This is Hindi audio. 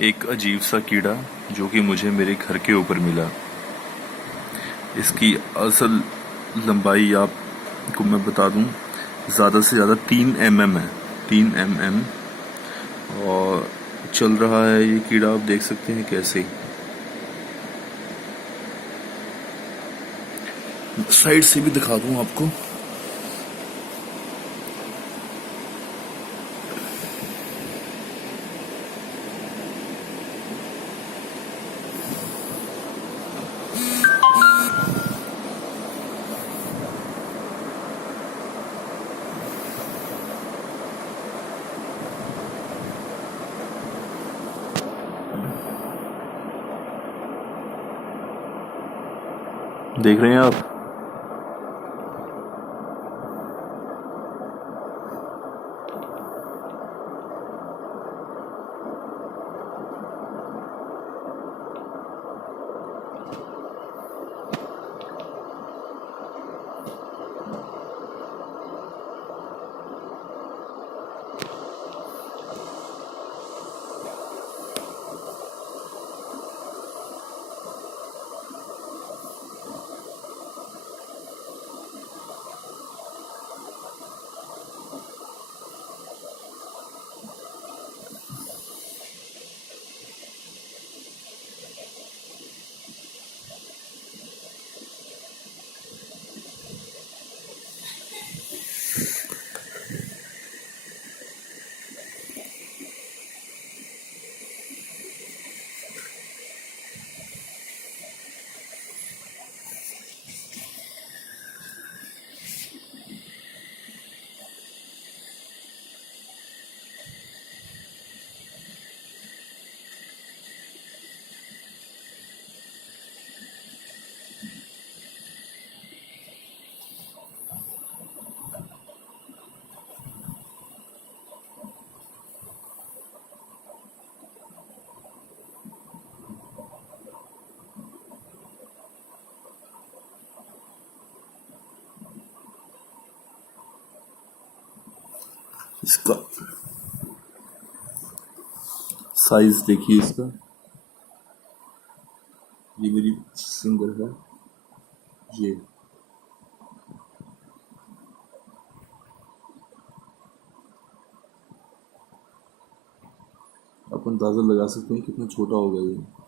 एक अजीब सा कीड़ा जो कि मुझे मेरे घर के ऊपर मिला। इसकी असल लंबाई आपको मैं बता दूं, ज़्यादा से ज़्यादा 3 mm है। 3 mm। और चल रहा है ये कीड़ा, आप देख सकते हैं कैसे। साइड से भी दिखा दूं आपको। देख रहे हैं आप। इसका साइज देखिए इसका। ये मेरी फिंगर है। ये आप अंदाजा लगा सकते हैं कितना छोटा होगा ये।